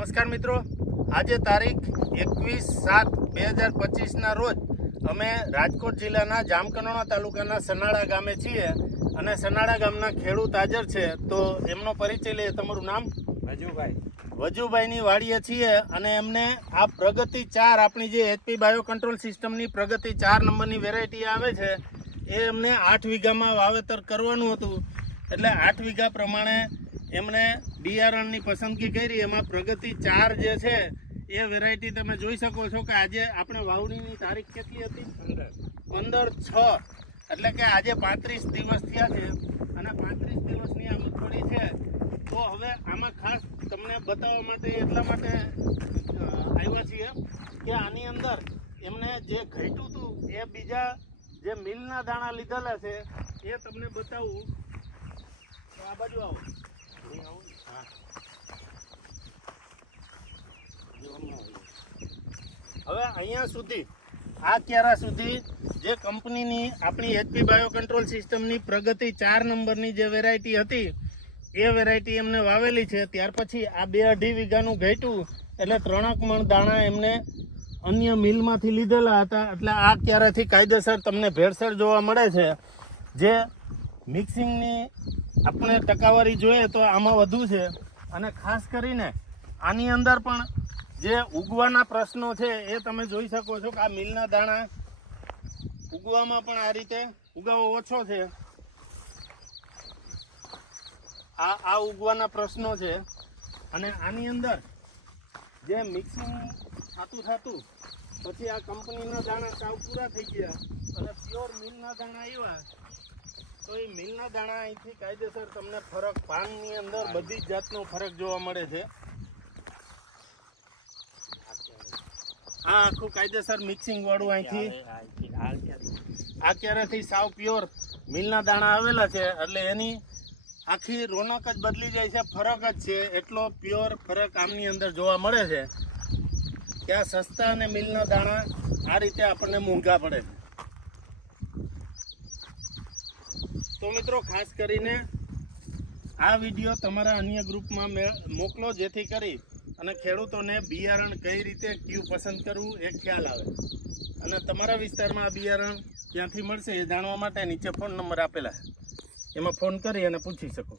નમસ્કાર મિત્રો, આજે તારીખ 21/7/2025ના રોજ અમે રાજકોટ જિલ્લાના જામકંડોરણા તાલુકાના સનાળા ગામે છીએ અને સનાળા ગામના ખેડૂત હાજર છે. તો એમનો પરિચય લઈએ. તમારું નામ? વજુભાઈની વાડીએ છીએ અને એમને આ પ્રગતિ 4 આપણી જે HP બાયો કંટ્રોલ સિસ્ટમની પ્રગતિ 4 નંબરની વેરાયટી આવે છે એ એમને 8 વીઘામાં વાવેતર કરવાનું હતું. એટલે 8 વીઘા પ્રમાણે એમણે બિયારણની પસંદગી કરી. એમાં પ્રગતિ 4 જે છે એ વેરાયટી તમે જોઈ શકો છો કે આજે આપણે વાવણીની તારીખ કેટલી હતી? 15/6, એટલે કે આજે 35 દિવસ થયા છે અને 35 દિવસની આ મગફળી છે. તો હવે આમાં ખાસ તમને બતાવવા માટે એટલા માટે આવ્યા છીએ કે આની અંદર એમને જે ઘટ્યું હતું એ બીજા જે મિલના દાણા લીધેલા છે એ તમને બતાવું. તો આ બાજુ આવો. હવે અહીંયા સુધી આ ક્યારા સુધી જે કંપનીની આપણી HP બાયો કંટ્રોલ સિસ્ટમની પ્રગતિ 4 નંબરની જે વેરાયટી હતી એ વેરાયટી એમને વાવેલી છે. ત્યાર પછી આ 2-2.5 વીઘાનું ઘટ્યું એટલે 3 મણ દાણા એમને અન્ય મિલમાંથી લીધેલા હતા. એટલે આ ક્યારાથી કાયદેસર તમને ભેળસેળ જોવા મળે છે. જે મિક્સિંગની આપણે ટકાવારી જોઈએ તો આમાં વધુ છે અને ખાસ કરીને આની અંદર પણ જે ઉગવાના પ્રશ્નો છે એ તમે જોઈ શકો છો કે આ મિલના દાણા ઉગવામાં પણ આ રીતે ઉગાવો ઓછો છે. આ ઉગવાના પ્રશ્નો છે અને આની અંદર જે મિક્સિંગ થતું પછી આ કંપનીના દાણા સાવ પૂરા થઈ ગયા અને પ્યોર મિલના દાણા આવ્યા. તો એ મિલના દાણા અહીંથી કાયદેસર તમને ફરક પાનની અંદર બધી જ જાતનો ફરક જોવા મળે છે. આ આખું કાયદેસર મિક્સિંગ વાળું અહીંથી આ ક્યારેથી સાવ પ્યોર મિલના દાણા આવેલા છે એટલે એની આખી રોનક જ બદલી જાય છે. ફરક જ છે એટલો પ્યોર ફરક આમની અંદર જોવા મળે છે. ત્યાં સસ્તા અને મિલના દાણા આ રીતે આપણને મોંઘા પડે છે. તો મિત્રો ખાસ કરીને આ વિડીયો તમારા અન્ય ગ્રુપમાં મોકલો જેથી કરી અને ખેડૂતોને બિયારણ કઈ રીતે કયું પસંદ કરવું એ ખ્યાલ આવે અને તમારા વિસ્તારમાં આ બિયારણ ક્યાંથી મળશે એ જાણવા માટે નીચે ફોન નંબર આપેલા છે, એમાં ફોન કરી અને પૂછી શકો.